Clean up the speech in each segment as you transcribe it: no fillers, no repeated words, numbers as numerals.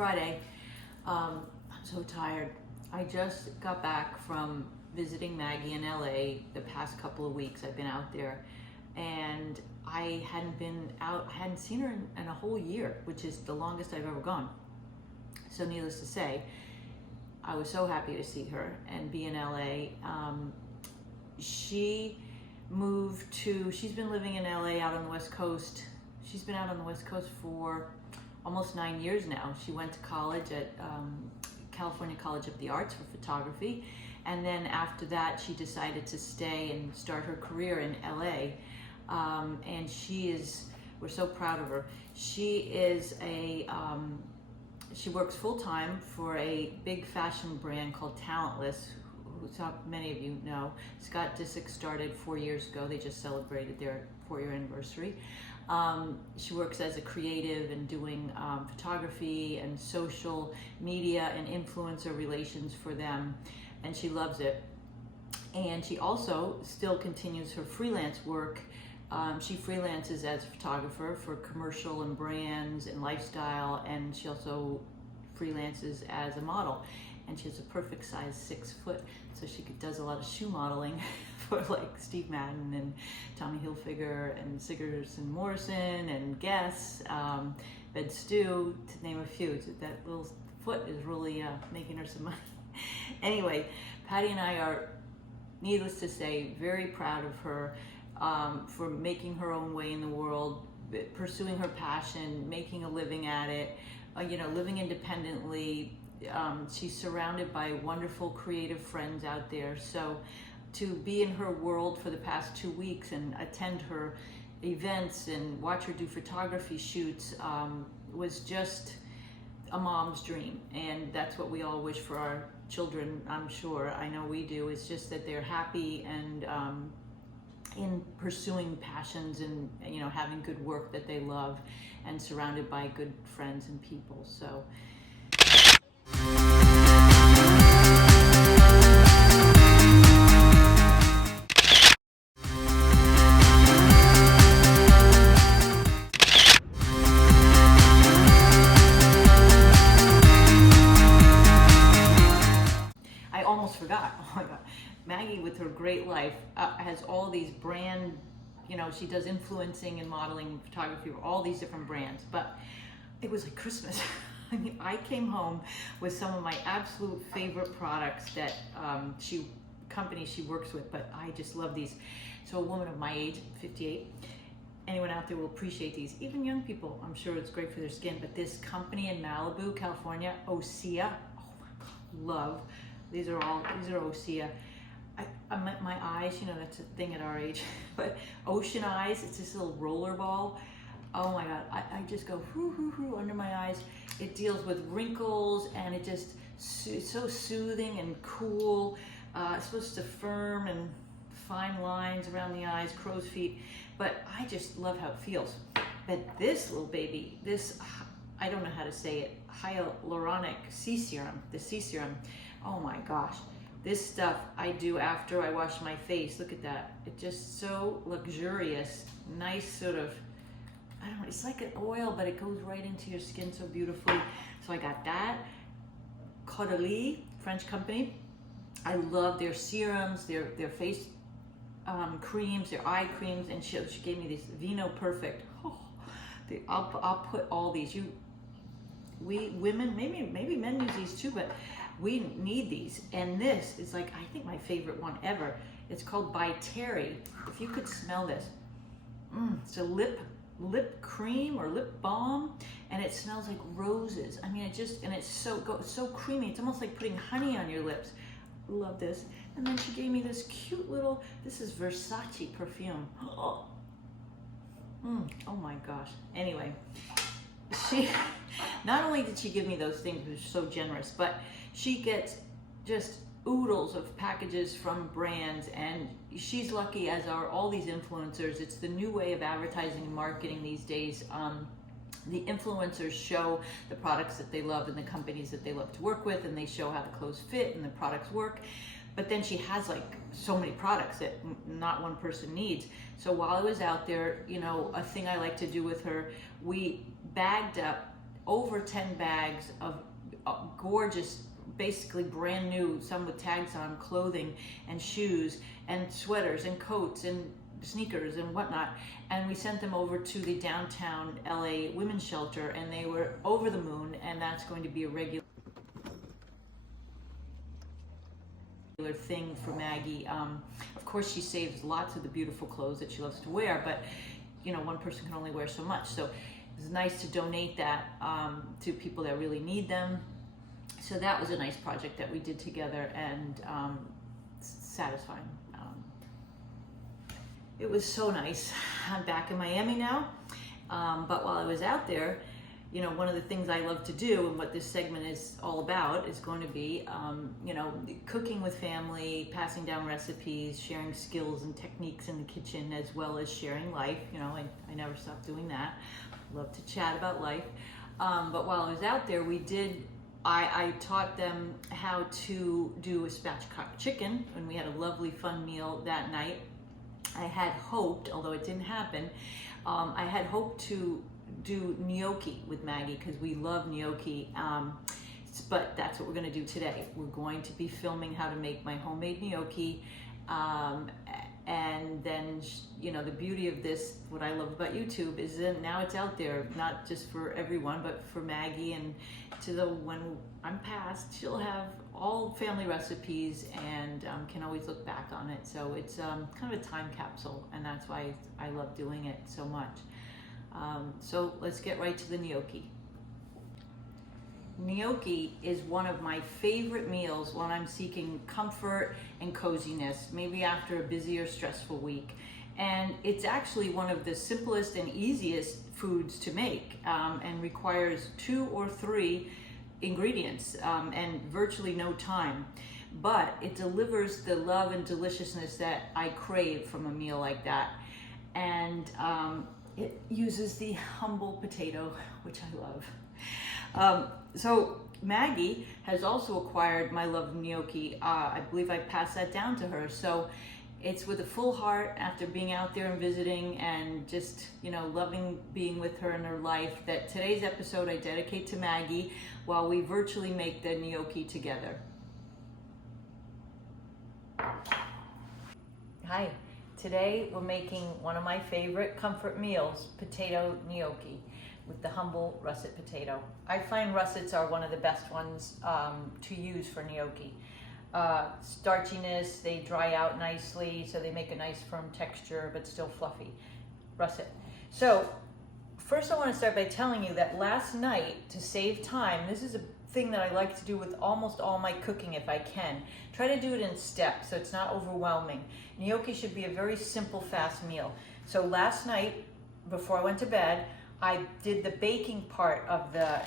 Friday. I'm so tired. I just got back from visiting Maggie in LA the past couple of weeks. I've been out there and I hadn't seen her in a whole year, which is the longest I've ever gone. So needless to say, I was so happy to see her and be in LA. She's been living in LA out on the West Coast. She's been out on the West Coast for almost 9 years now. She went to college at California College of the Arts for photography. And then after that, she decided to stay and start her career in LA. And we're so proud of her. She works full-time for a big fashion brand called Talentless, who many of you know. Scott Disick started 4 years ago. They just celebrated their 4-year anniversary. She works as a creative and doing photography and social media and influencer relations for them, and she loves it. And she also still continues her freelance work. She freelances as a photographer for commercial and brands and lifestyle, and she also freelances as a model. And she has a perfect size 6 foot, so she does a lot of shoe modeling for like Steve Madden and Tommy Hilfiger and Sigurdsson Morrison and Guess, Bed Stew, to name a few. So that little foot is really making her some money. Anyway, Patty and I are, needless to say, very proud of her for making her own way in the world, pursuing her passion, making a living at it, living independently. She's surrounded by wonderful creative friends out there. So to be in her world for the past 2 weeks and attend her events and watch her do photography shoots was just a mom's dream. And that's what we all wish for our children, I'm sure. I know we do. It's just that they're happy and in pursuing passions and having good work that they love and surrounded by good friends and people. So I almost forgot. Oh my God. Maggie, with her great life, has all these brand, she does influencing and modeling photography for all these different brands, but it was like Christmas. I mean, I came home with some of my absolute favorite products that company she works with, but I just love these. So a woman of my age, 58, anyone out there will appreciate these. Even young people, I'm sure it's great for their skin, but this company in Malibu, California, Osea, oh my God, love. These are Osea. My eyes, that's a thing at our age, but ocean eyes, it's this little roller ball. Oh my God, I just go hoo under my eyes. It deals with wrinkles and it's so soothing and cool. It's supposed to firm and fine lines around the eyes, crow's feet, but I just love how it feels. But this little baby, I don't know how to say it, hyaluronic C serum, the C serum, oh my gosh. This stuff I do after I wash my face. Look at that. It's just so luxurious, nice sort of, I don't know, it's like an oil, but it goes right into your skin so beautifully. So I got that. Caudalie, French company. I love their serums, their face creams, their eye creams, and she gave me this Vino Perfect. Oh, I'll put all these. We women, maybe men use these too, but we need these. And this is like, I think my favorite one ever. It's called By Terry. If you could smell this. It's a lip cream or lip balm, and it smells like roses. I mean, and it's so creamy. It's almost like putting honey on your lips. Love this. And then she gave me this cute little, this is Versace perfume. Oh my gosh. Anyway, not only did she give me those things, which was so generous, but she gets just oodles of packages from brands, and she's lucky, as are all these influencers. It's the new way of advertising and marketing these days. The influencers show the products that they love and the companies that they love to work with, and they show how the clothes fit and the products work. But then she has like so many products that not one person needs. So while I was out there, a thing I like to do with her, we bagged up over 10 bags of gorgeous, basically brand new, some with tags on, clothing and shoes and sweaters and coats and sneakers and whatnot, and we sent them over to the downtown LA women's shelter, and they were over the moon, and that's going to be a regular thing for Maggie. Of course, she saves lots of the beautiful clothes that she loves to wear, but you know, one person can only wear so much, so it's nice to donate that to people that really need them. So that was a nice project that we did together, and satisfying. It was so nice. I'm back in Miami now, but while I was out there, you know, one of the things I love to do, and what this segment is all about, is going to be, you know, cooking with family, passing down recipes, sharing skills and techniques in the kitchen, as well as sharing life. You know, I never stop doing that. Love to chat about life. But while I was out there, I taught them how to do a spatchcock chicken, and we had a lovely fun meal that night. I had hoped, although it didn't happen, I had hoped to do gnocchi with Maggie, because we love gnocchi, but that's what we're going to do today. We're going to be filming how to make my homemade gnocchi, and then, you know, the beauty of this, what I love about YouTube, is that now it's out there, not just for everyone, but for Maggie, and when I'm past, she'll have all family recipes, and can always look back on it. So it's kind of a time capsule, and that's why I love doing it so much. So let's get right to the gnocchi. Gnocchi is one of my favorite meals when I'm seeking comfort and coziness, maybe after a busy or stressful week. And it's actually one of the simplest and easiest foods to make, and requires 2 or 3 ingredients and virtually no time. But it delivers the love and deliciousness that I crave from a meal like that. And it uses the humble potato, which I love. So Maggie has also acquired my love of gnocchi. I believe I passed that down to her. So it's with a full heart, after being out there and visiting and just, you know, loving being with her in her life, that today's episode I dedicate to Maggie while we virtually make the gnocchi together. Hi. Today we're making one of my favorite comfort meals, potato gnocchi, with the humble russet potato. I find russets are one of the best ones to use for gnocchi. Starchiness, they dry out nicely, so they make a nice firm texture, but still fluffy. Russet. So first I want to start by telling you that last night, to save time, this is a thing that I like to do with almost all my cooking if I can. Try to do it in steps so it's not overwhelming. Gnocchi should be a very simple, fast meal. So last night, before I went to bed, I did the baking part of the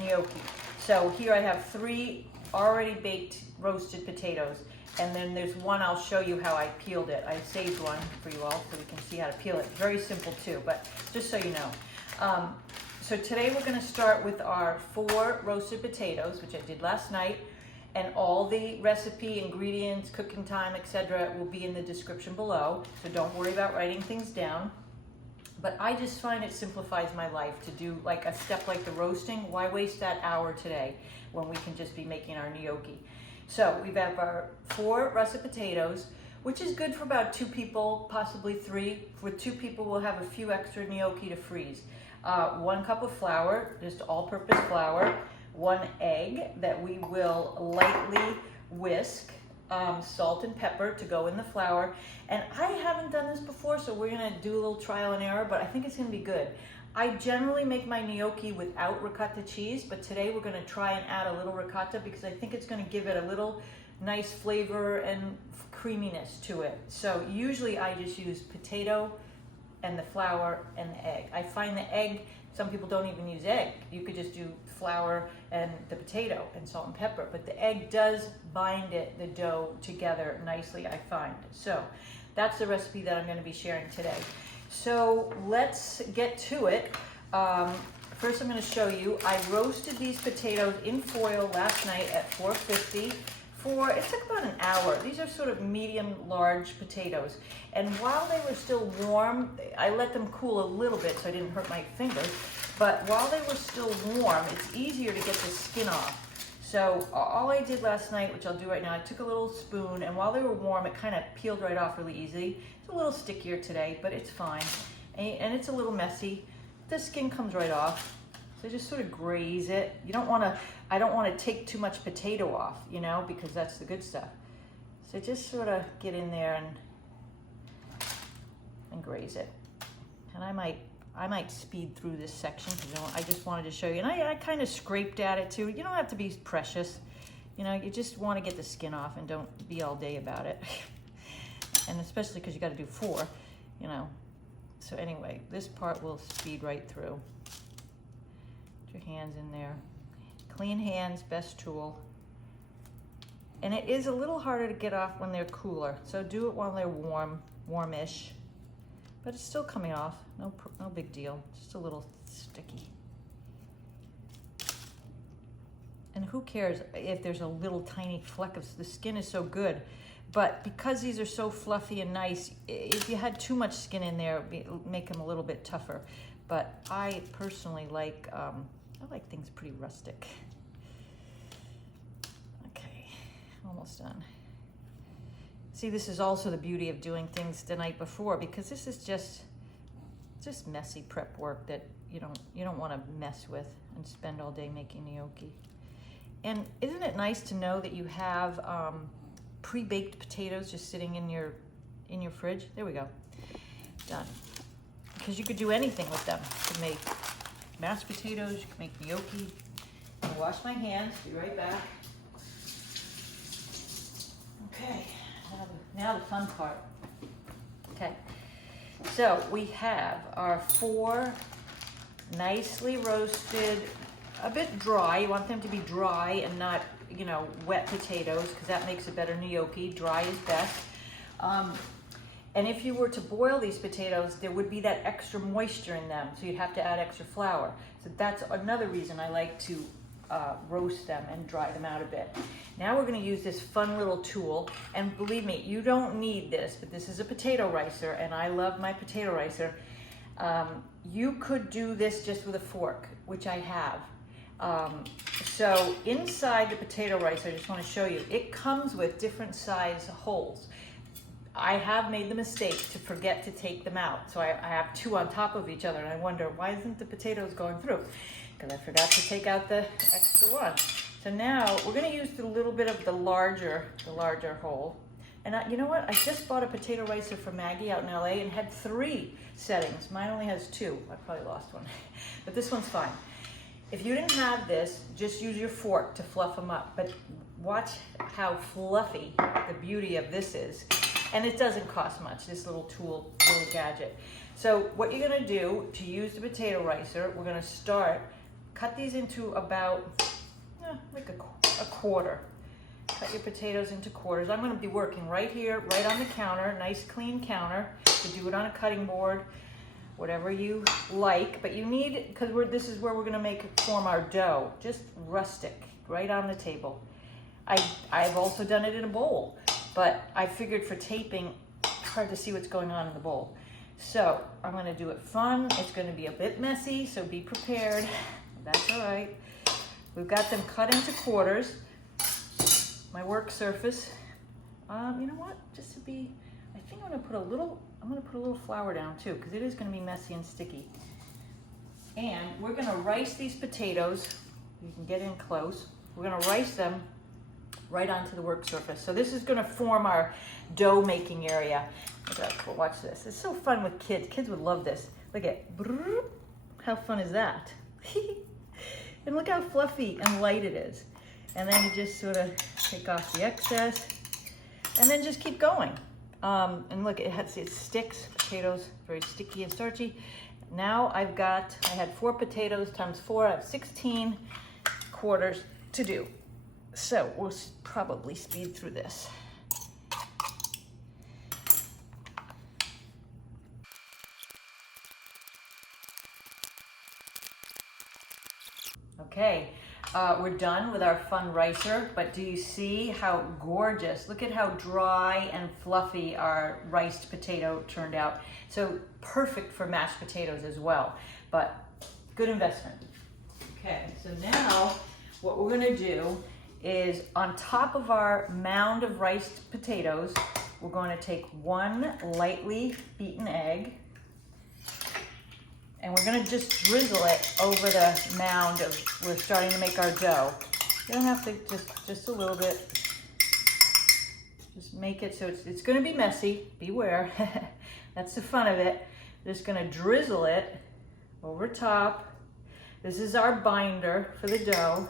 gnocchi. So here I have 3 already baked roasted potatoes, and then there's one I'll show you how I peeled it. I saved one for you all so we can see how to peel it. Very simple too, but just so you know. So today we're going to start with our 4 roasted potatoes, which I did last night, and all the recipe, ingredients, cooking time, etc. will be in the description below, so don't worry about writing things down. But I just find it simplifies my life to do like a step like the roasting. Why waste that hour today when we can just be making our gnocchi? So we have our 4 russet potatoes, which is good for about 2 people, possibly 3. With 2 people, we'll have a few extra gnocchi to freeze. 1 cup of flour, just all-purpose flour. 1 egg that we will lightly whisk. Salt and pepper to go in the flour. And I haven't done this before, so we're gonna do a little trial and error, but I think it's gonna be good. I generally make my gnocchi without ricotta cheese, but today we're gonna try and add a little ricotta because I think it's gonna give it a little nice flavor and creaminess to it. So usually I just use potato and the flour and the egg. I find the egg, some people don't even use egg. You could just do flour and the potato and salt and pepper, but the egg does bind the dough together nicely, I find. So that's the recipe that I'm going to be sharing today. So let's get to it. First I'm going to show you, I roasted these potatoes in foil last night at 450 it took about an hour. These are sort of medium large potatoes. And while they were still warm, I let them cool a little bit so I didn't hurt my fingers. But while they were still warm, it's easier to get the skin off. So all I did last night, which I'll do right now, I took a little spoon, and while they were warm, it kind of peeled right off really easy. It's a little stickier today, but it's fine. And it's a little messy. The skin comes right off. So just sort of graze it. You don't want to, I don't want to take too much potato off, you know, because that's the good stuff. So just sort of get in there and graze it. And I might speed through this section because I just wanted to show you. And I kind of scraped at it too. You don't have to be precious. You know, you just want to get the skin off and don't be all day about it. And especially because you got to do 4, you know. So anyway, this part will speed right through. Put your hands in there. Clean hands, best tool. And it is a little harder to get off when they're cooler. So do it while they're warmish. But it's still coming off, no big deal, just a little sticky. And who cares if there's a little tiny fleck of, the skin is so good. But because these are so fluffy and nice, if you had too much skin in there, it'd make them a little bit tougher. But I personally like, I like things pretty rustic. Okay, almost done. See, this is also the beauty of doing things the night before, because this is just messy prep work that you don't want to mess with and spend all day making gnocchi. And isn't it nice to know that you have pre-baked potatoes just sitting in your fridge? There we go, done. Because you could do anything with them. You could make mashed potatoes, you could make gnocchi. I'll wash my hands, be right back. Okay. Now the fun part. Okay, so we have our 4 nicely roasted, a bit dry. You want them to be dry and not, you know, wet potatoes, because that makes a better gnocchi. Dry is best. And if you were to boil these potatoes, there would be that extra moisture in them, so you'd have to add extra flour. So that's another reason I like to roast them and dry them out a bit. Now we're going to use this fun little tool, and believe me, you don't need this, but this is a potato ricer, and I love my potato ricer. You could do this just with a fork, which I have. So inside the potato ricer, I just want to show you, it comes with different size holes. I have made the mistake to forget to take them out, so I have 2 on top of each other, and I wonder, why isn't the potatoes going through? Because I forgot to take out the extra one. So now we're going to use a little bit of the larger hole. And you know what? I just bought a potato ricer from Maggie out in LA and had 3 settings. Mine only has 2. I probably lost one, but this one's fine. If you didn't have this, just use your fork to fluff them up. But watch how fluffy the beauty of this is. And it doesn't cost much, this little tool, little gadget. So what you're going to do to use the potato ricer, we're going to start, cut these into about like a quarter. Cut your potatoes into quarters. I'm going to be working right here, right on the counter, nice clean counter. You do it on a cutting board, whatever you like. But you need, because this is where we're going to form our dough, just rustic, right on the table. I've also done it in a bowl, but I figured for taping, it's hard to see what's going on in the bowl. So I'm going to do it fun. It's going to be a bit messy, so be prepared. That's all right. We've got them cut into quarters. My work surface. You know what? Just to be, I think I'm going to put a little flour down too, because it is going to be messy and sticky. And we're going to rice these potatoes. You can get in close. We're going to rice them right onto the work surface. So this is going to form our dough making area. Watch this. It's so fun with kids. Kids would love this. Look at, how fun is that? And look how fluffy and light it is. And then you just sort of take off the excess and then just keep going. And look, it sticks. Potatoes, very sticky and starchy. Now I had 4 potatoes times 4. I have 16 quarters to do. So we'll probably speed through this. Okay, we're done with our fun ricer, but do you see how gorgeous? Look at how dry and fluffy our riced potato turned out. So perfect for mashed potatoes as well. But good investment. Okay, so now what we're gonna do is on top of our mound of riced potatoes, we're going to take one lightly beaten egg, and we're going to just drizzle it over the mound of, we're starting to make our dough. You don't have to, just a little bit. Just make it so it's going to be messy, beware. That's the fun of it. Just going to drizzle it over top. This is our binder for the dough.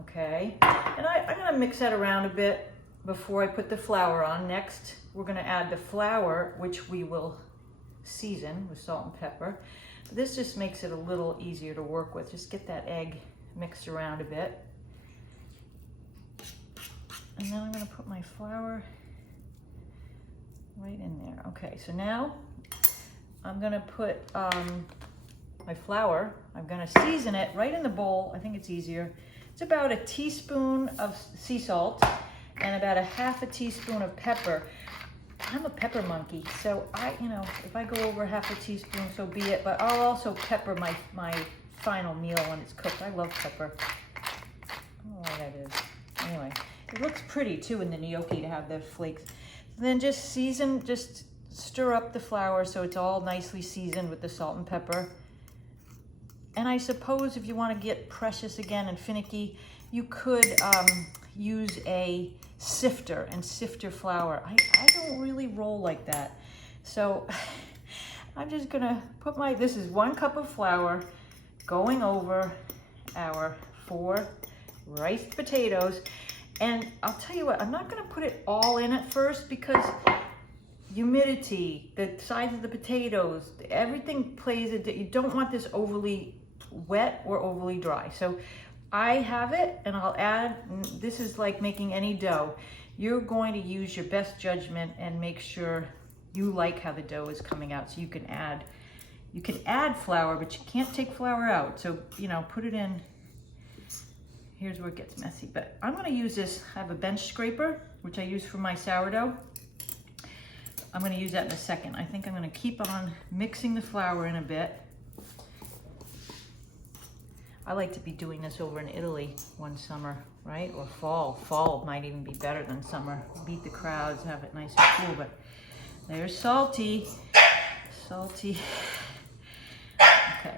Okay, and I'm going to mix that around a bit before I put the flour on. Next, we're going to add the flour, which we will season with salt and pepper. This just makes it a little easier to work with. Just get that egg mixed around a bit. And then I'm going to put my flour right in there. Okay, so now I'm going to put my flour. I'm going to season it right in the bowl. I think it's easier. It's about a teaspoon of sea salt and about a half a teaspoon of pepper. I'm a pepper monkey, so if I go over half a teaspoon, so be it. But I'll also pepper my final meal when it's cooked. I love pepper. I don't know why that is. Anyway, it looks pretty too in the gnocchi to have the flakes. Then just season, just stir up the flour so it's all nicely seasoned with the salt and pepper. And I suppose if you want to get precious again and finicky, you could use a sifter and sift your flour. I don't really roll like that. So I'm just gonna put this is 1 cup of flour going over our 4 riced potatoes. And I'll tell you what, I'm not gonna put it all in at first because humidity, the size of the potatoes, everything plays it. You don't want this overly wet or overly dry. So I have it, and I'll add, this is like making any dough. You're going to use your best judgment and make sure you like how the dough is coming out. So you can add flour, but you can't take flour out. So, put it in. Here's where it gets messy, but I'm gonna use this. I have a bench scraper, which I use for my sourdough. I'm gonna use that in a second. I think I'm gonna keep on mixing the flour in a bit. I like to be doing this over in Italy one summer, right? Or fall. Fall might even be better than summer. Beat the crowds, have it nice and cool, but there's salty. Salty. Okay.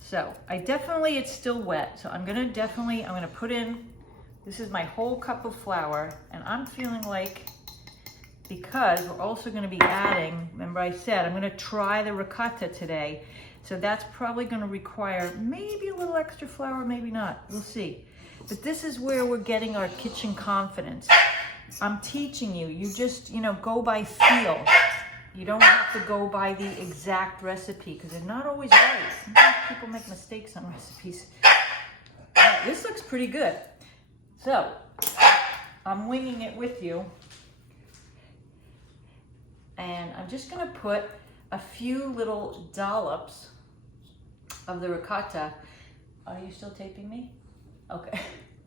So it's still wet. So I'm gonna put in, this is my whole cup of flour, and I'm feeling like, because we're also gonna be adding, remember I said, I'm gonna try the ricotta today. So that's probably going to require maybe a little extra flour, maybe not. We'll see. But this is where we're getting our kitchen confidence. I'm teaching you. You just, go by feel. You don't have to go by the exact recipe because they're not always right. Sometimes people make mistakes on recipes. This looks pretty good. So I'm winging it with you. And I'm just going to put a few little dollops of the ricotta. Are you still taping me? Okay,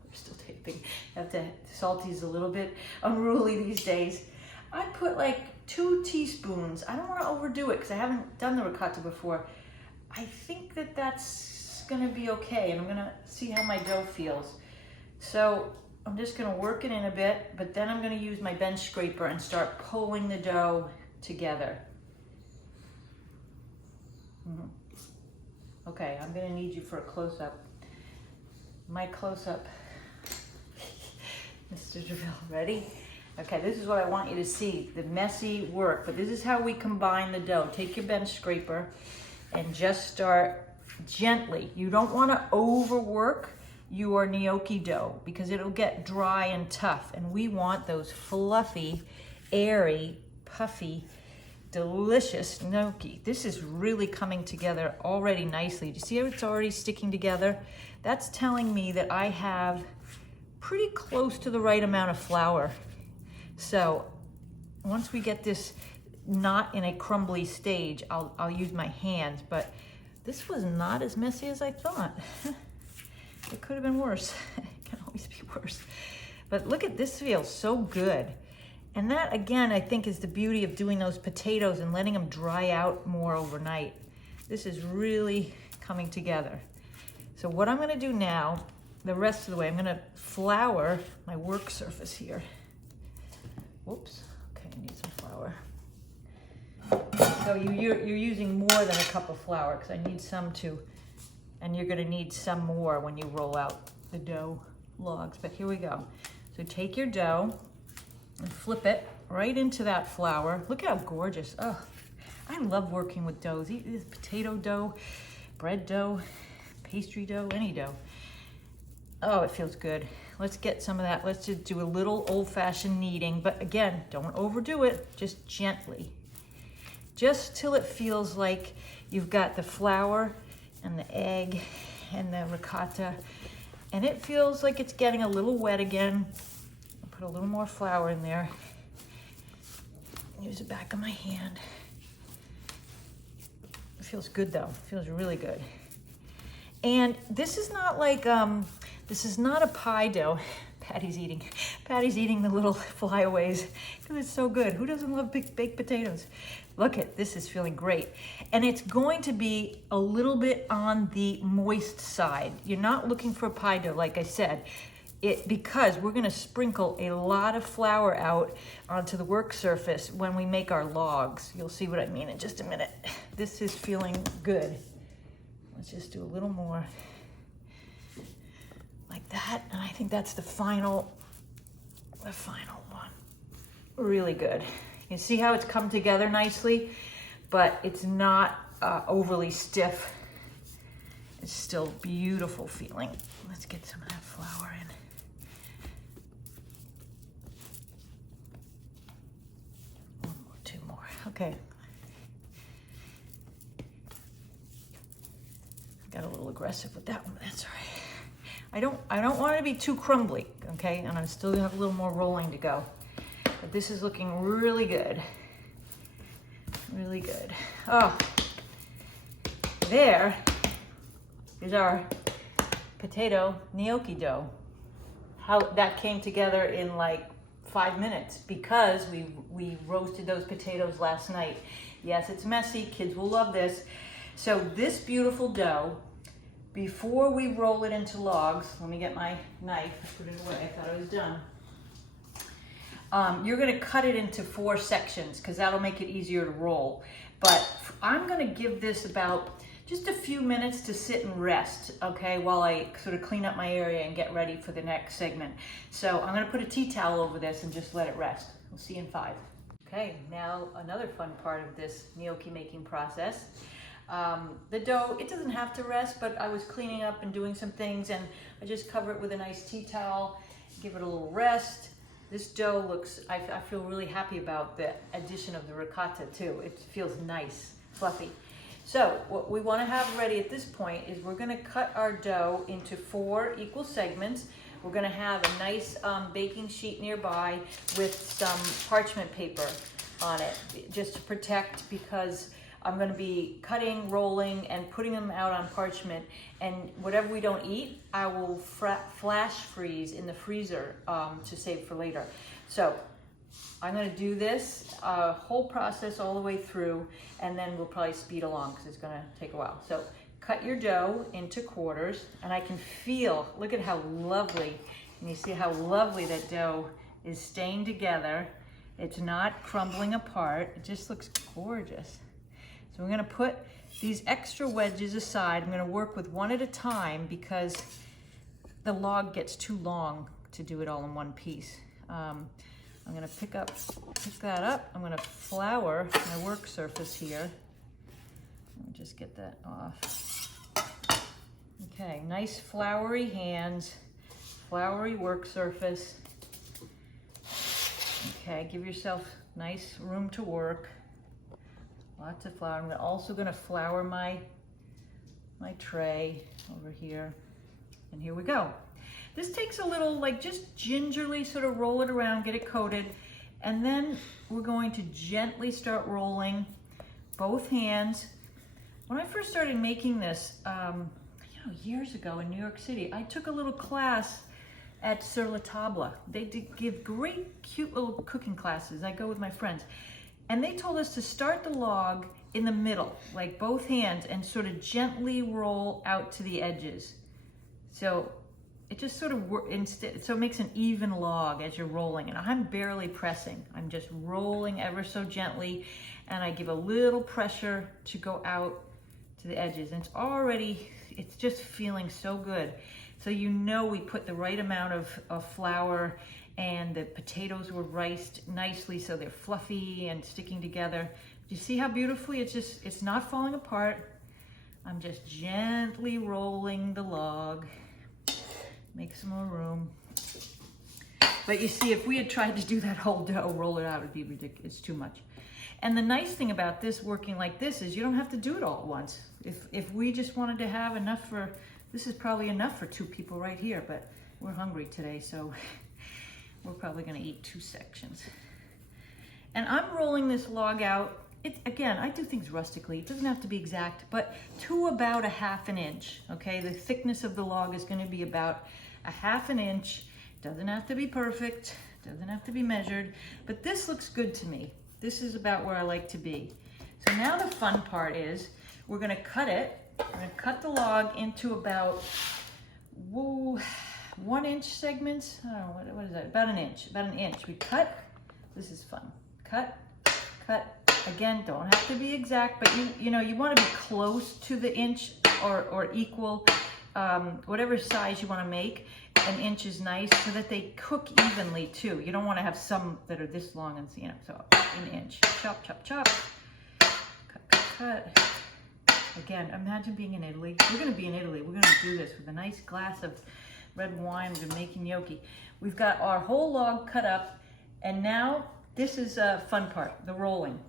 we're still taping. Salty's a little bit unruly these days. I put like 2 teaspoons. I don't want to overdo it because I haven't done the ricotta before. I think that's gonna be okay, and I'm gonna see how my dough feels. So I'm just gonna work it in a bit, but then I'm gonna use my bench scraper and start pulling the dough together. Okay, I'm gonna need you for a close-up. My close-up. Mr. DeVille, ready? Okay, this is what I want you to see, the messy work, but this is how we combine the dough. Take your bench scraper and just start gently. You don't wanna overwork your gnocchi dough because it'll get dry and tough, and we want those fluffy, airy, puffy, delicious gnocchi. This is really coming together already nicely. Do you see how it's already sticking together? That's telling me that I have pretty close to the right amount of flour. So once we get this not in a crumbly stage, I'll use my hands, but this was not as messy as I thought. It could have been worse. It can always be worse. But look at this, feels so good. And that, again, I think is the beauty of doing those potatoes and letting them dry out more overnight. This is really coming together. So what I'm gonna do now, the rest of the way, I'm gonna flour my work surface here. Whoops, okay, I need some flour. So you're using more than a cup of flour because I need some too, and you're gonna need some more when you roll out the dough logs, but here we go. So take your dough and flip it right into that flour. Look how gorgeous. Oh, I love working with doughs. This potato dough, bread dough, pastry dough, any dough. Oh, it feels good. Let's get some of that. Let's just do a little old-fashioned kneading, but again, don't overdo it, just gently. Just till it feels like you've got the flour and the egg and the ricotta, and it feels like it's getting a little wet again. I'll put a little more flour in there. Use the back of my hand. It feels good though, it feels really good. And this is not like, this is not a pie dough. Patty's eating the little flyaways because it's so good. Who doesn't love baked potatoes? Look at this, is feeling great. And it's going to be a little bit on the moist side. You're not looking for pie dough, like I said, because we're gonna sprinkle a lot of flour out onto the work surface when we make our logs. You'll see what I mean in just a minute. This is feeling good. Let's just do a little more like that. And I think that's the final one. Really good. You see how it's come together nicely, but it's not overly stiff. It's still beautiful feeling. Let's get some of that flour in. One more, two more. Okay. Got a little aggressive with that one, but that's all right. I don't want it to be too crumbly, okay? And I still have a little more rolling to go. But this is looking really good. Really good. Oh, there is our potato gnocchi dough. How that came together in like 5 minutes because we roasted those potatoes last night. Yes, it's messy. Kids will love this. So this beautiful dough, before we roll it into logs, let me get my knife, put it away, I thought I was done. You're gonna cut it into 4 sections because that'll make it easier to roll. But I'm gonna give this about just a few minutes to sit and rest, okay, while I sort of clean up my area and get ready for the next segment. So I'm gonna put a tea towel over this and just let it rest. We'll see you in 5. Okay, now another fun part of this gnocchi making process. The dough, it doesn't have to rest, but I was cleaning up and doing some things and I just cover it with a nice tea towel, give it a little rest. This dough looks, I feel really happy about the addition of the ricotta too. It feels nice, fluffy. So what we want to have ready at this point is we're going to cut our dough into 4 equal segments. We're going to have a nice baking sheet nearby with some parchment paper on it, just to protect, because I'm going to be cutting, rolling, and putting them out on parchment. And whatever we don't eat, I will flash freeze in the freezer to save for later. So I'm going to do this whole process all the way through, and then we'll probably speed along because it's going to take a while. So cut your dough into quarters, and I can feel, look at how lovely, and you see how lovely that dough is staying together. It's not crumbling apart. It just looks gorgeous. So we're gonna put these extra wedges aside. I'm gonna work with one at a time because the log gets too long to do it all in one piece. I'm gonna pick that up. I'm gonna flour my work surface here. Let me just get that off. Okay, nice floury hands, floury work surface. Okay, give yourself nice room to work. Lots of flour. I'm also going to flour my tray over here. And here we go. This takes a little, like, just gingerly sort of roll it around, get it coated. And then we're going to gently start rolling both hands. When I first started making this, years ago in New York City, I took a little class at Sur La Table. They did give great, cute little cooking classes. I go with my friends. And they told us to start the log in the middle, like both hands, and sort of gently roll out to the edges. So it just sort of, so it makes an even log as you're rolling. And I'm barely pressing. I'm just rolling ever so gently. And I give a little pressure to go out to the edges. And it's just feeling so good. So you know we put the right amount of flour, and the potatoes were riced nicely so they're fluffy and sticking together. Do you see how beautifully it's not falling apart? I'm just gently rolling the log. Make some more room. But you see, if we had tried to do that whole dough, roll it out, it'd be ridiculous. It's too much. And the nice thing about this, working like this, is you don't have to do it all at once. If we just wanted to have enough this is probably enough for 2 people right here, but we're hungry today, so we're probably gonna eat 2 sections. And I'm rolling this log out. Again, I do things rustically. It doesn't have to be exact, but to about 1/2 inch, okay? The thickness of the log is gonna be about 1/2 inch. Doesn't have to be perfect, doesn't have to be measured, but this looks good to me. This is about where I like to be. So now the fun part is we're gonna cut it. We're gonna cut the log into about 1 inch segments. I don't know, what is that? About an inch. We cut, this is fun. Cut. Again, don't have to be exact, but you know, you wanna be close to the inch or equal, whatever size you wanna make. An inch is nice so that they cook evenly too. You don't wanna have some that are this long and, you know, so an inch. Chop. Cut. Again, imagine being in Italy. We're gonna be in Italy. We're gonna do this with a nice glass of red wine. We've been making gnocchi. We've got our whole log cut up, and now this is a fun part, the rolling.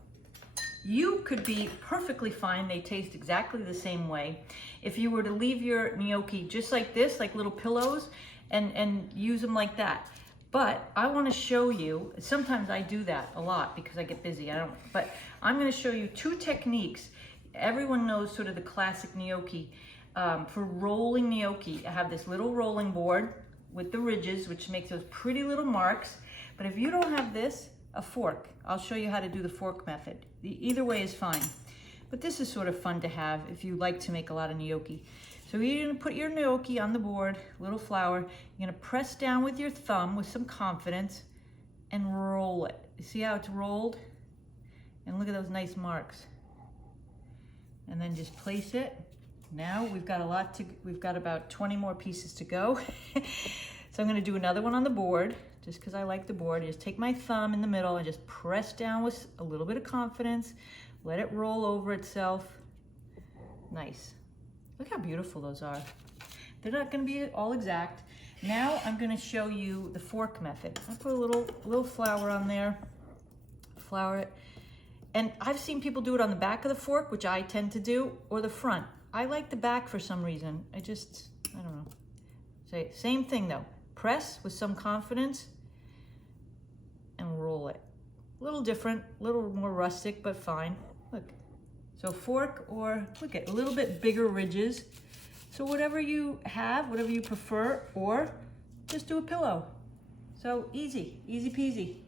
You could be perfectly fine. They taste exactly the same way. If you were to leave your gnocchi just like this, like little pillows, and use them like that. But I want to show you, sometimes I do that a lot because I get busy. But I'm going to show you 2 techniques. Everyone knows sort of the classic gnocchi. For rolling gnocchi, I have this little rolling board with the ridges, which makes those pretty little marks. But if you don't have this, a fork. I'll show you how to do the fork method. Either way is fine. But this is sort of fun to have if you like to make a lot of gnocchi. So you're gonna put your gnocchi on the board, a little flour. You're gonna press down with your thumb with some confidence and roll it. You see how it's rolled? And look at those nice marks. And then just place it. Now we've got we've got about 20 more pieces to go. So I'm gonna do another one on the board, just because I like the board. I just take my thumb in the middle and just press down with a little bit of confidence. Let it roll over itself. Nice. Look how beautiful those are. They're not gonna be all exact. Now I'm gonna show you the fork method. I put a little flour on there, flour it. And I've seen people do it on the back of the fork, which I tend to do, or the front. I like the back for some reason. I don't know. Same thing though. Press with some confidence and roll it. A little different, a little more rustic, but fine. Look. So fork, or look at a little bit bigger ridges. So whatever you have, whatever you prefer, or just do a pillow. So easy peasy.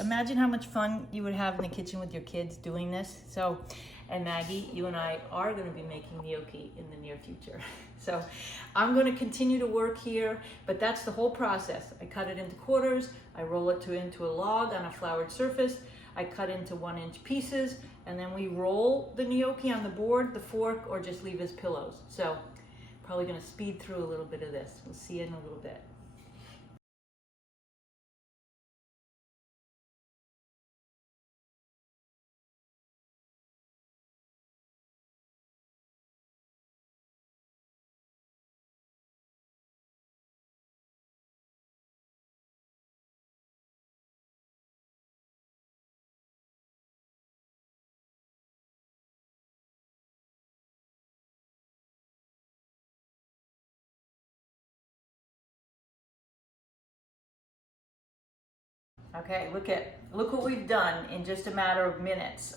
Imagine how much fun you would have in the kitchen with your kids doing this. So, and Maggie, you and I are going to be making gnocchi in the near future. So I'm going to continue to work here, but that's the whole process. I cut it into quarters, I roll it into a log on a floured surface, I cut into 1 inch pieces, and then we roll the gnocchi on the board, the fork, or just leave as pillows. So probably going to speed through a little bit of this. We'll see you in a little bit. Okay, look what we've done in just a matter of minutes.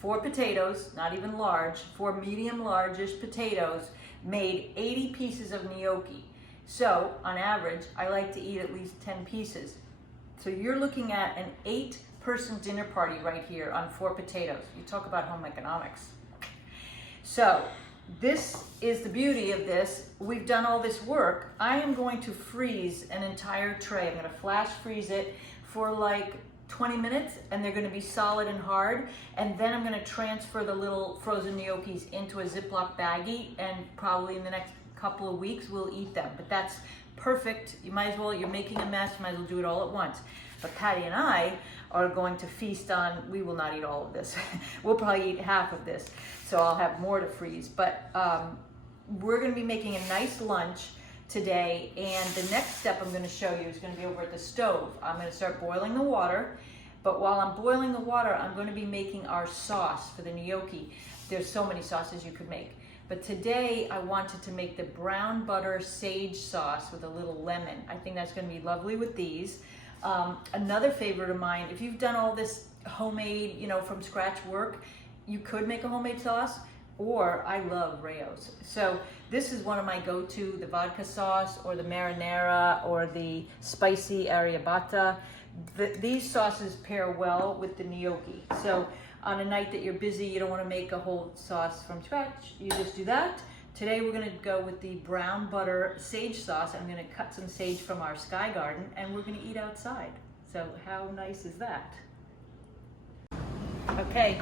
4 potatoes, not even large, 4 medium large-ish potatoes made 80 pieces of gnocchi. So on average, I like to eat at least 10 pieces. So you're looking at an 8 person dinner party right here on 4 potatoes. You talk about home economics. So this is the beauty of this. We've done all this work. I am going to freeze an entire tray. I'm going to flash freeze it for like 20 minutes, and they're going to be solid and hard. And then I'm going to transfer the little frozen gnocchis into a Ziploc baggie, and probably in the next couple of weeks we'll eat them. But that's perfect. You might as well, you're making a mess, you might as well do it all at once. But Patty and I are going to feast on, we will not eat all of this. We'll probably eat half of this, so I'll have more to freeze. But we're going to be making a nice lunch today, and the next step I'm going to show you is going to be over at the stove. I'm going to start boiling the water, but while I'm boiling the water, I'm going to be making our sauce for the gnocchi. There's so many sauces you could make. But today I wanted to make the brown butter sage sauce with a little lemon. I think that's going to be lovely with these. Another favorite of mine, if you've done all this homemade, you know, from scratch work, you could make a homemade sauce, or I love Rayo's. So this is one of my go-to, the vodka sauce or the marinara or the spicy arrabbiata. These sauces pair well with the gnocchi. So on a night that you're busy, you don't want to make a whole sauce from scratch, you just do that. Today we're going to go with the brown butter sage sauce. I'm going to cut some sage from our sky garden, and we're going to eat outside. So how nice is that? Okay,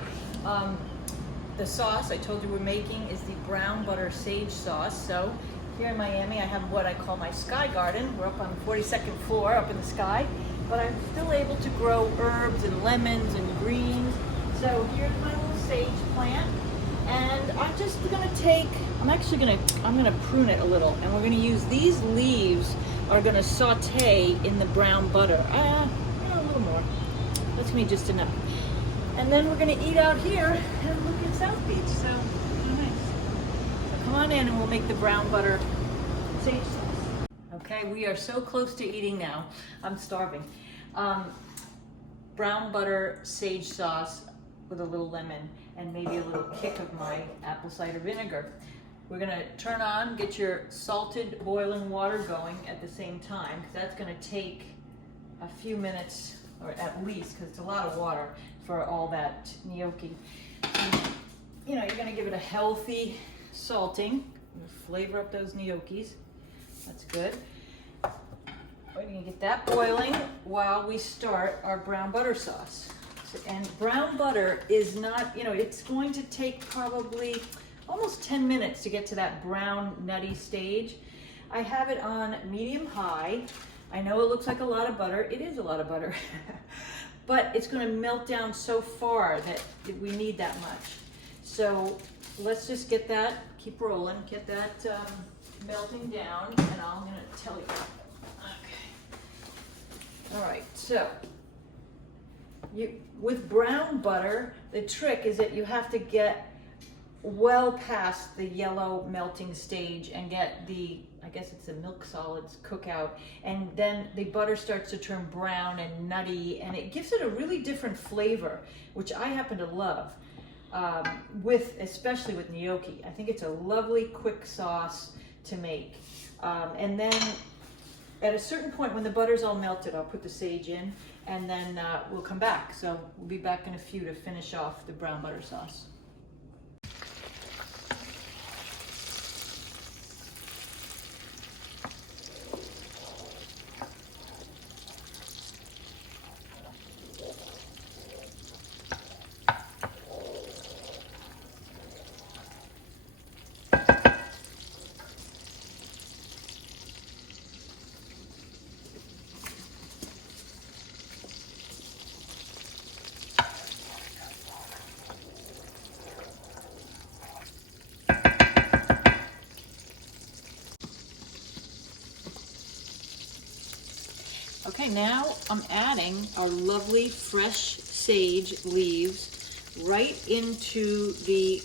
the sauce I told you we're making is the brown butter sage sauce. So here in Miami I have what I call my sky garden. We're up on the 42nd floor up in the sky, but I'm still able to grow herbs and lemons and greens. So here's my little sage plant, and I'm just gonna take, I'm gonna prune it a little, and we're gonna use these leaves are gonna saute in the brown butter. A little more, that's gonna be just enough. And then we're gonna eat out here and look at South Beach, so nice. So come on in and we'll make the brown butter sage sauce. Okay, we are so close to eating now. I'm starving. Brown butter sage sauce with a little lemon and maybe a little kick of my apple cider vinegar. We're gonna turn on, get your salted boiling water going at the same time, because that's gonna take a few minutes, or at least, because it's a lot of water for all that gnocchi. You know, you're gonna give it a healthy salting, flavor up those gnocchis. That's good. We're gonna get that boiling while we start our brown butter sauce. And brown butter is not, you know, it's going to take probably almost 10 minutes to get to that brown nutty stage. I have it on medium high. I know it looks like a lot of butter. It is a lot of butter. But it's going to melt down so far that we need that much. So let's just get that, keep rolling, get that melting down, and I'm going to tell you. Okay. All right, so with brown butter, the trick is that you have to get well past the yellow melting stage and get the, I guess it's the milk solids cook out, and then the butter starts to turn brown and nutty, and it gives it a really different flavor, which I happen to love, especially with gnocchi. I think it's a lovely quick sauce to make. And then at a certain point when the butter's all melted, I'll put the sage in, and then we'll come back. So we'll be back in a few to finish off the brown butter sauce. Okay, now I'm adding our lovely fresh sage leaves right into the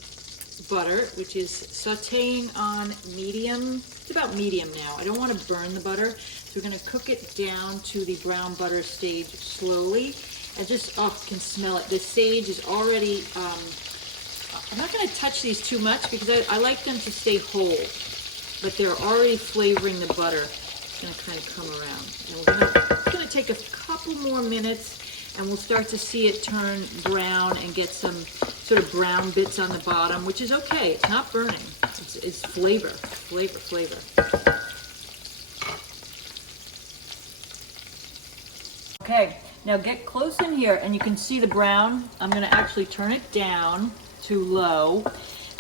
butter, which is sauteing on medium. It's about medium now. I don't want to burn the butter, so we're going to cook it down to the brown butter stage slowly. And just, oh, I can smell it. The sage is already, I'm not going to touch these too much because I like them to stay whole, but they're already flavoring the butter. It's going to kind of come around. And it's going to take a couple more minutes and we'll start to see it turn brown and get some sort of brown bits on the bottom, which is okay. It's not burning. It's flavor. Okay, now get close in here and you can see the brown. I'm gonna actually turn it down to low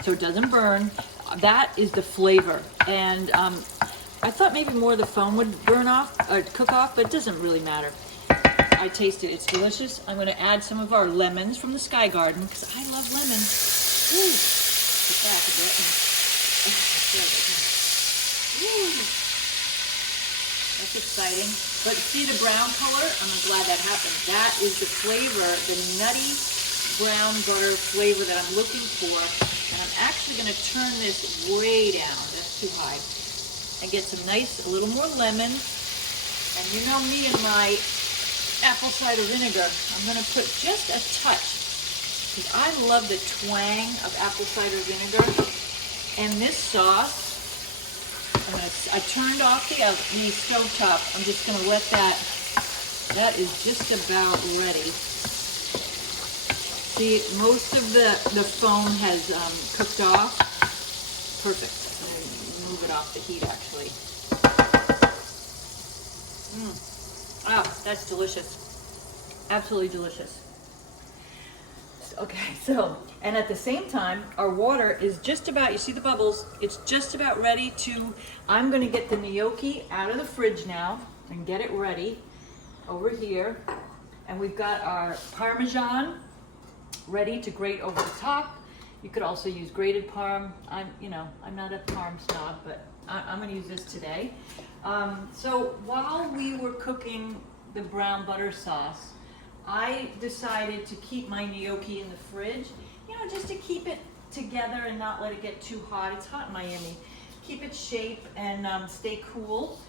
so it doesn't burn. That is the flavor. And I thought maybe more of the foam would burn off or cook off, but it doesn't really matter. I taste it, it's delicious. I'm gonna add some of our lemons from the Sky Garden because I love lemons. Woo. Get back a bit. That's exciting. But see the brown color? I'm glad that happened. That is the flavor, the nutty brown butter flavor that I'm looking for. And I'm actually gonna turn this way down. That's too high. And get some nice, a little more lemon. And you know me and my apple cider vinegar. I'm going to put just a touch because I love the twang of apple cider vinegar. And this sauce, I turned off the stove top. I'm just going to let that is just about ready. See, most of the foam has cooked off. Perfect. I'm going to move it off the heat actually. Oh, that's delicious. Absolutely delicious. Okay, so, and at the same time, our water is just about, you see the bubbles, it's just about ready to, I'm gonna get the gnocchi out of the fridge now and get it ready over here. And we've got our Parmesan ready to grate over the top. You could also use grated Parm. I'm not a Parm snob, but I'm gonna use this today. So while we were cooking the brown butter sauce, I decided to keep my gnocchi in the fridge, just to keep it together and not let it get too hot. It's hot in Miami. Keep its shape and stay cool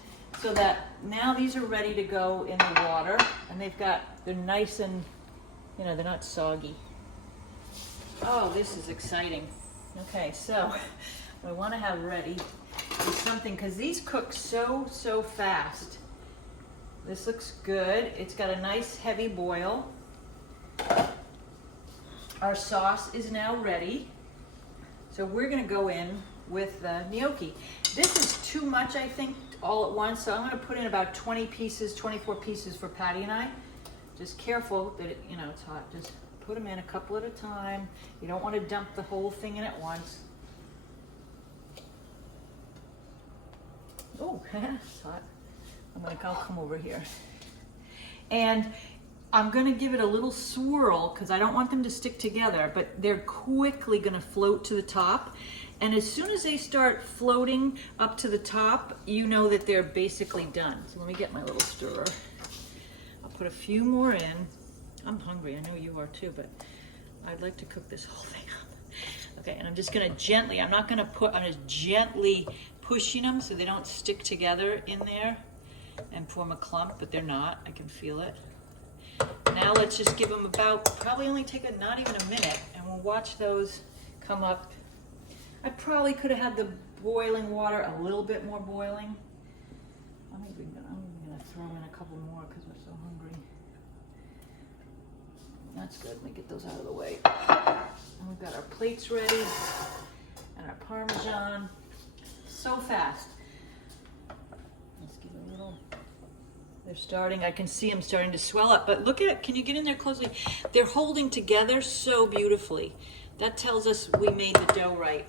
so that now these are ready to go in the water and they're nice and, they're not soggy. Oh, this is exciting. Okay, so what I want to have ready is something, because these cook so fast. This looks good. It's got a nice heavy boil. Our sauce is now ready. So we're gonna go in with the gnocchi. This is too much, I think, all at once. So I'm gonna put in about 20 pieces, 24 pieces for Patty and I. Just careful that it's hot. Just put them in a couple at a time. You don't want to dump the whole thing in at once. Oh, it's hot. I'll come over here. And I'm gonna give it a little swirl because I don't want them to stick together, but they're quickly gonna float to the top. And as soon as they start floating up to the top, you know that they're basically done. So let me get my little stirrer. I'll put a few more in. I'm hungry, I know you are too, but I'd like to cook this whole thing up. Okay, and I'm just gonna gently, I'm just gently pushing them so they don't stick together in there and form a clump, but they're not. I can feel it. Now let's just give them probably only take not even a minute, and we'll watch those come up. I probably could have had the boiling water a little bit more boiling. I'm even gonna throw in a couple more because we're so hungry. That's good. Let me get those out of the way. And we've got our plates ready and our Parmesan. So fast. Let's give it a little. They're starting, I can see them starting to swell up, but look at it, can you get in there closely? They're holding together so beautifully. That tells us we made the dough right.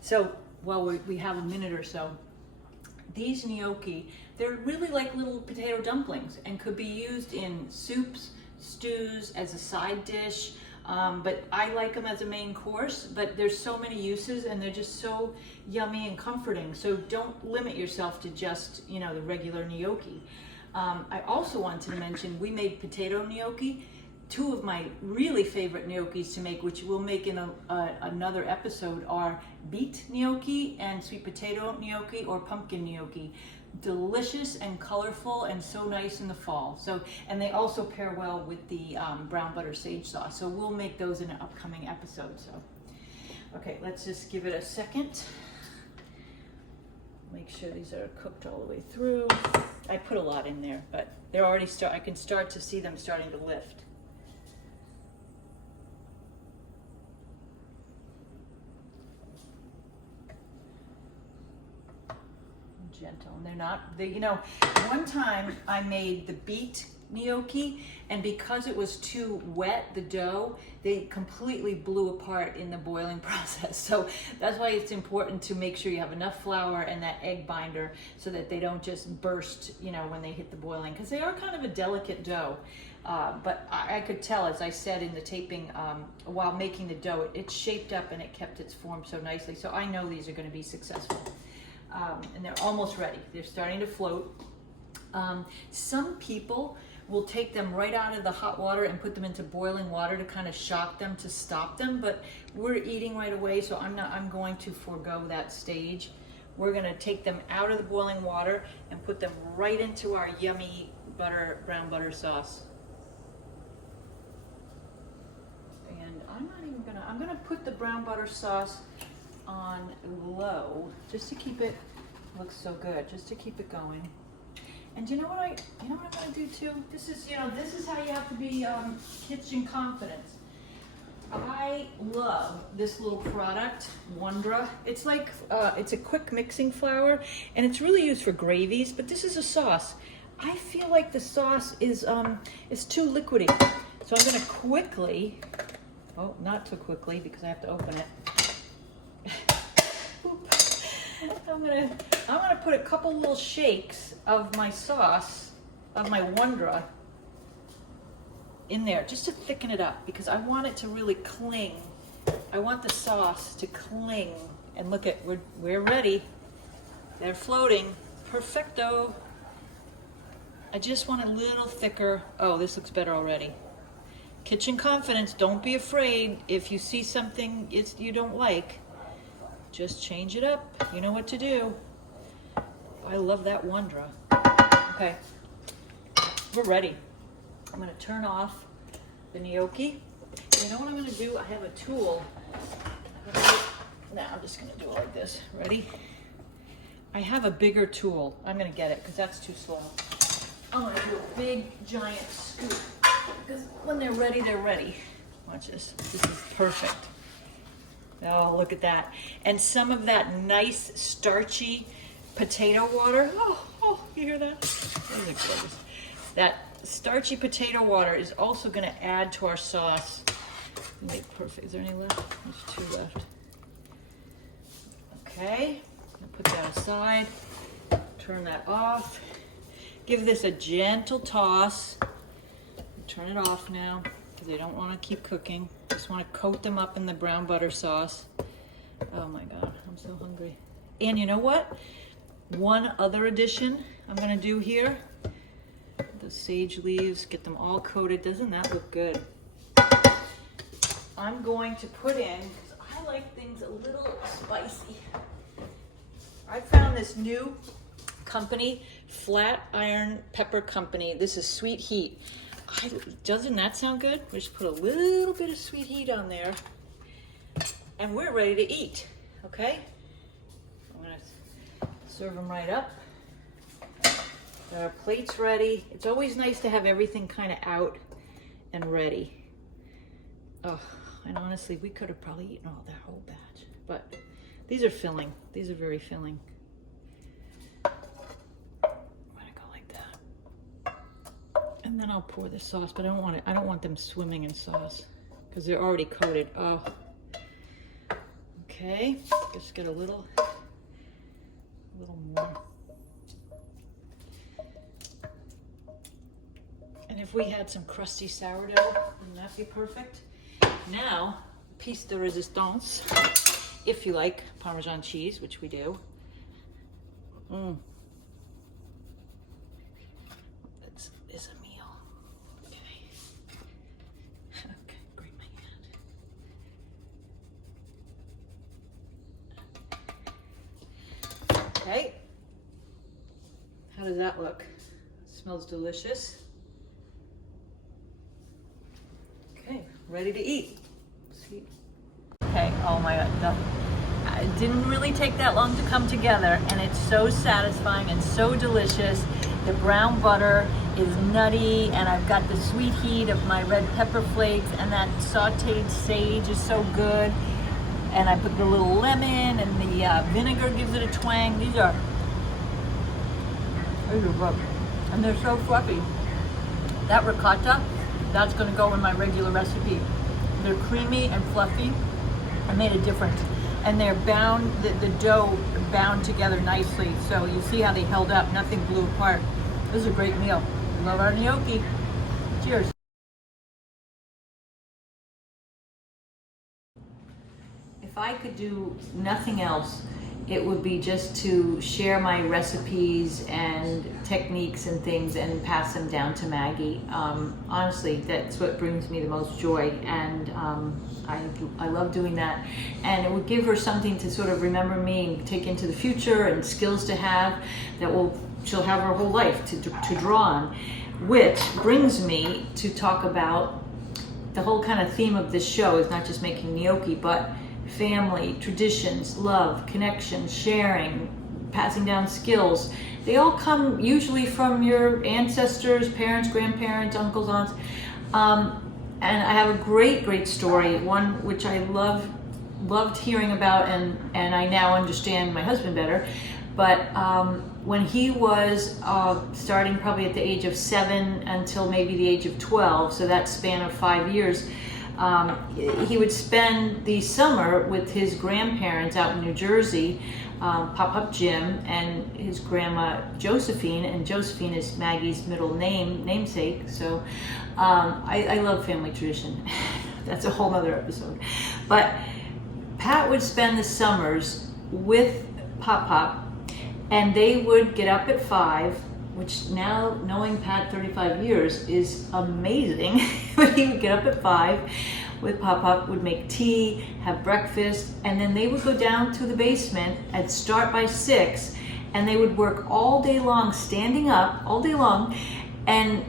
So while we have a minute or so, these gnocchi, they're really like little potato dumplings and could be used in soups, stews, as a side dish. But I like them as a main course, but there's so many uses and they're just so yummy and comforting. So don't limit yourself to just, the regular gnocchi. I also wanted to mention, we made potato gnocchi. Two of my really favorite gnocchis to make, which we'll make in another episode, are beet gnocchi and sweet potato gnocchi or pumpkin gnocchi. Delicious and colorful and so nice in the fall. And they also pair well with the brown butter sage sauce. So we'll make those in an upcoming episode. So, okay, let's just give it a second. Make sure these are cooked all the way through. I put a lot in there, but they're already I can start to see them starting to lift. Gentle, and they're not, you know, one time I made the beet gnocchi, and because it was too wet, the dough, they completely blew apart in the boiling process. So that's why it's important to make sure you have enough flour and that egg binder so that they don't just burst, you know, when they hit the boiling, because they are kind of a delicate dough. But I could tell, as I said in the taping, while making the dough, it shaped up and it kept its form so nicely. So I know these are going to be successful. And they're almost ready. They're starting to float. Some people will take them right out of the hot water and put them into boiling water to kind of shock them, to stop them, but we're eating right away, so I'm going to forego that stage. We're gonna take them out of the boiling water and put them right into our yummy brown butter sauce. And I'm gonna put the brown butter sauce on low just to keep it, looks so good, just to keep it going. And you know what I'm gonna do too? This is how you have to be kitchen confident. I love this little product, Wondra. It's like it's a quick mixing flour, and it's really used for gravies, but this is a sauce. I feel like the sauce is too liquidy, so I'm gonna quickly, oh, not too quickly because I have to open it. I'm gonna put a couple little shakes of my sauce, of my Wondra, in there just to thicken it up, because I want it to really cling. I want the sauce to cling. And look at, we're ready. They're floating. Perfecto. I just want a little thicker. Oh, this looks better already. Kitchen confidence. Don't be afraid if you see something you don't like. Just change it up. You know what to do. I love that Wondra. Okay, we're ready. I'm gonna turn off the gnocchi. You know what I'm gonna do? I have a tool. Now I'm just gonna do it like this. Ready? I have a bigger tool. I'm gonna get it because that's too slow. I'm gonna do a big giant scoop because when they're ready, they're ready. Watch this. This is perfect. Oh, look at that. And some of that nice starchy potato water. Oh, you hear that? That starchy potato water is also going to add to our sauce. Make perfect. Is there any left? There's 2 left. Okay, I'll put that aside. Turn that off. Give this a gentle toss. Turn it off now because I don't want to keep cooking. Just want to coat them up in the brown butter sauce. Oh my God, I'm so hungry. And you know what? One other addition I'm going to do here. The sage leaves, get them all coated. Doesn't that look good? I'm going to put in, because I like things a little spicy. I found this new company, Flat Iron Pepper Company. This is Sweet Heat. Doesn't that sound good? We just put a little bit of sweet heat on there, and we're ready to eat. Okay? I'm gonna serve them right up. Our plate's ready. It's always nice to have everything kind of out and ready. Oh, and honestly, we could have probably eaten all that whole batch, but these are filling. These are very filling. And then I'll pour the sauce, but I don't want them swimming in sauce because they're already coated. Oh. Okay, just get a little more. And if we had some crusty sourdough, wouldn't that be perfect? Now, piece de resistance, if you like Parmesan cheese, which we do. This is a meal. Okay, grab my hand. Okay. How does that look? Smells delicious. Okay, ready to eat. See? Okay, oh my God, it didn't really take that long to come together, and it's so satisfying and so delicious. The brown butter is nutty, and I've got the sweet heat of my red pepper flakes, and that sauteed sage is so good. And I put the little lemon, and the vinegar gives it a twang. These are good, and they're so fluffy. That ricotta, that's gonna go in my regular recipe. They're creamy and fluffy. I made a difference. And they're bound, the dough bound together nicely. So you see how they held up, nothing blew apart. This is a great meal. Love our gnocchi. Cheers. If I could do nothing else, it would be just to share my recipes and techniques and things and pass them down to Maggie. Honestly, that's what brings me the most joy, and I love doing that. And it would give her something to sort of remember me and take into the future, and skills to have that she'll have her whole life to draw on. Which brings me to talk about the whole kind of theme of this show is not just making gnocchi, but family, traditions, love, connection, sharing, passing down skills. They all come usually from your ancestors, parents, grandparents, uncles, aunts. And I have a great story, one which I loved hearing about, and I now understand my husband better. But when he was starting probably at the age of 7 until maybe the age of 12, so that span of 5 years, he would spend the summer with his grandparents out in New Jersey, Pop-Up Jim and his grandma Josephine, and Josephine is Maggie's middle namesake. So I love family tradition. That's a whole nother episode. But Pat would spend the summers with Pop-Pop, and they would get up at 5, which now, knowing Pat 35 years, is amazing. But he would get up at 5 with Pop-Pop, would make tea, have breakfast, and then they would go down to the basement and start by 6, and they would work all day long, standing up all day long, and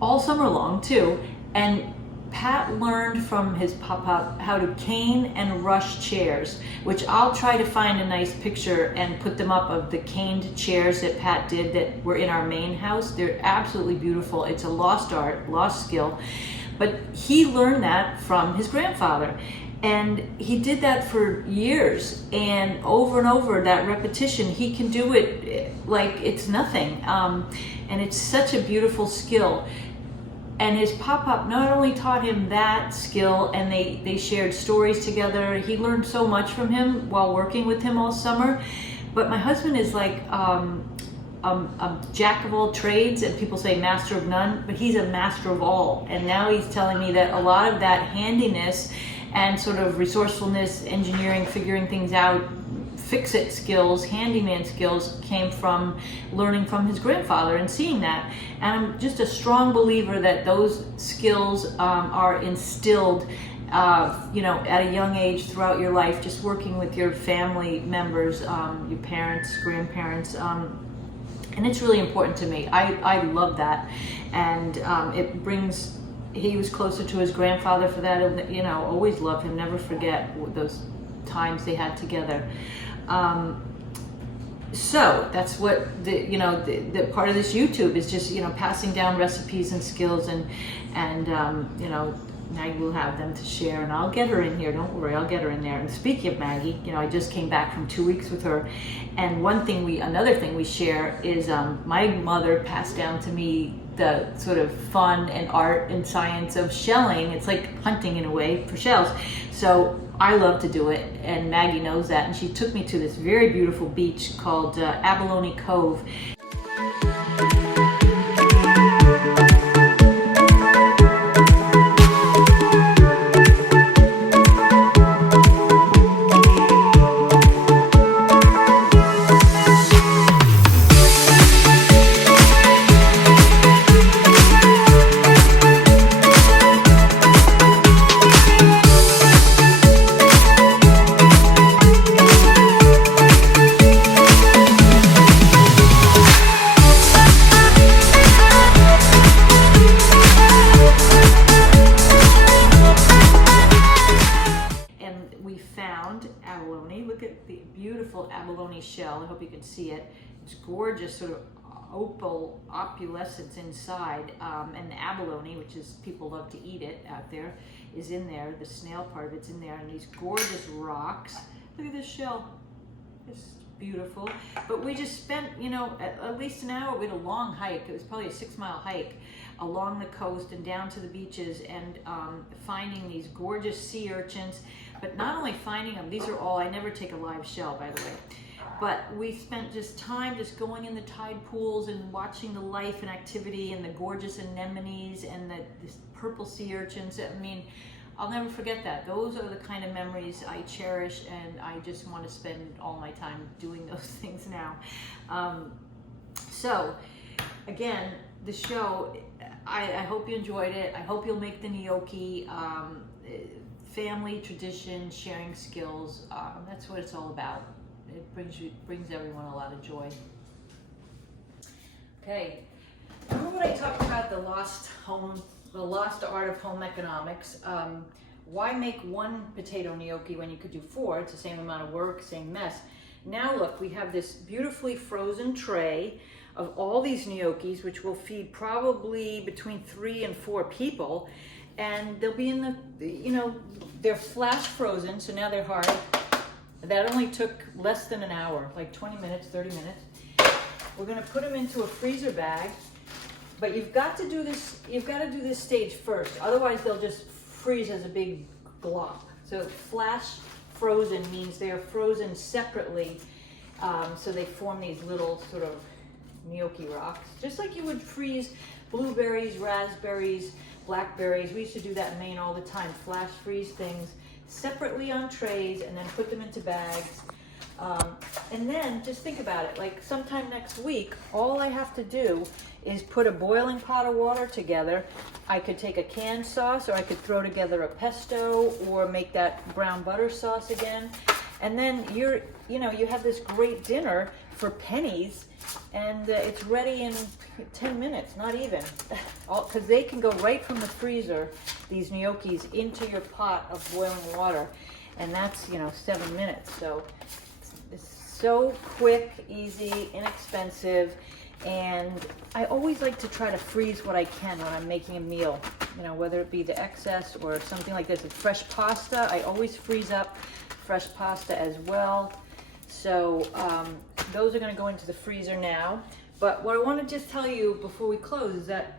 all summer long too. And Pat learned from his Pop-Pop how to cane and rush chairs, which I'll try to find a nice picture and put them up of the caned chairs that Pat did that were in our main house. They're absolutely beautiful. It's a lost art, lost skill. But he learned that from his grandfather. And he did that for years, and over, that repetition, he can do it like it's nothing. And it's such a beautiful skill. And his Pop-Pop not only taught him that skill, and they shared stories together. He learned so much from him while working with him all summer. But my husband is like a jack of all trades, and people say master of none, but he's a master of all. And now he's telling me that a lot of that handiness and sort of resourcefulness, engineering, figuring things out, fix-it skills, handyman skills came from learning from his grandfather and seeing that. And I'm just a strong believer that those skills are instilled at a young age throughout your life, just working with your family members, your parents, grandparents, and it's really important to me. I love that, and it brings. He was closer to his grandfather for that. Always loved him. Never forget those times they had together. So that's what the part of this YouTube is, just passing down recipes and skills, and Maggie will have them to share, and I'll get her in here. Don't worry, I'll get her in there. And speaking of Maggie, I just came back from 2 weeks with her, and another thing we share is my mother passed down to me the sort of fun and art and science of shelling. It's like hunting in a way for shells. So I love to do it, and Maggie knows that, and she took me to this very beautiful beach called Abalone Cove. found abalone. Look at the beautiful abalone shell. I hope you can see it. It's gorgeous, sort of opal opalescence inside, and the abalone, which is, people love to eat it out there, is in there. The snail part of it's in there, and these gorgeous rocks. Look at this shell. It's beautiful. But we just spent, you know, at least an hour. We had a long hike. It was probably a 6-mile hike along the coast and down to the beaches, and finding these gorgeous sea urchins. But not only finding them, these are all, I never take a live shell, by the way. But we spent just time just going in the tide pools and watching the life and activity and the gorgeous anemones and this purple sea urchins. I mean, I'll never forget that. Those are the kind of memories I cherish, and I just want to spend all my time doing those things now. So, again, the show, I hope you enjoyed it. I hope you'll make the gnocchi. Family, tradition, sharing skills, that's what it's all about. It brings everyone a lot of joy. Okay, remember what I talked about, the lost art of home economics? Why make one potato gnocchi when you could do 4? It's the same amount of work, same mess. Now look, we have this beautifully frozen tray of all these gnocchis, which will feed probably between 3 and 4 people, and they'll be in the, you know, they're flash frozen, so now they're hard. That only took less than an hour, like 20 minutes, 30 minutes. We're gonna put them into a freezer bag, but you've got to do this stage first, otherwise they'll just freeze as a big glop. So flash frozen means they are frozen separately, so they form these little sort of gnocchi rocks, just like you would freeze blueberries, raspberries, blackberries. We used to do that in Maine all the time, flash freeze things separately on trays and then put them into bags. And then just think about it, like sometime next week, all I have to do is put a boiling pot of water together. I could take a canned sauce, or I could throw together a pesto or make that brown butter sauce again. And then you have this great dinner for pennies, and it's ready in 10 minutes, not even. Because they can go right from the freezer, these gnocchis, into your pot of boiling water. And that's, 7 minutes. So it's so quick, easy, inexpensive. And I always like to try to freeze what I can when I'm making a meal, whether it be the excess or something like this. It's fresh pasta. I always freeze up fresh pasta as well. So those are going to go into the freezer now. But what I want to just tell you before we close is that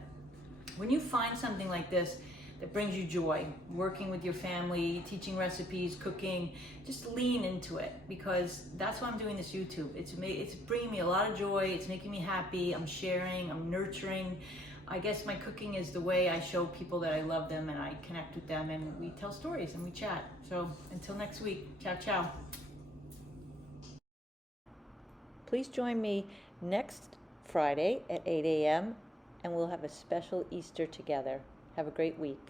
when you find something like this that brings you joy, working with your family, teaching recipes, cooking, just lean into it, because that's why I'm doing this YouTube. It's bringing me a lot of joy. It's making me happy. I'm sharing, I'm nurturing. I guess my cooking is the way I show people that I love them and I connect with them, and we tell stories and we chat. So until next week, ciao, ciao. Please join me next Friday at 8 a.m. and we'll have a special Easter together. Have a great week.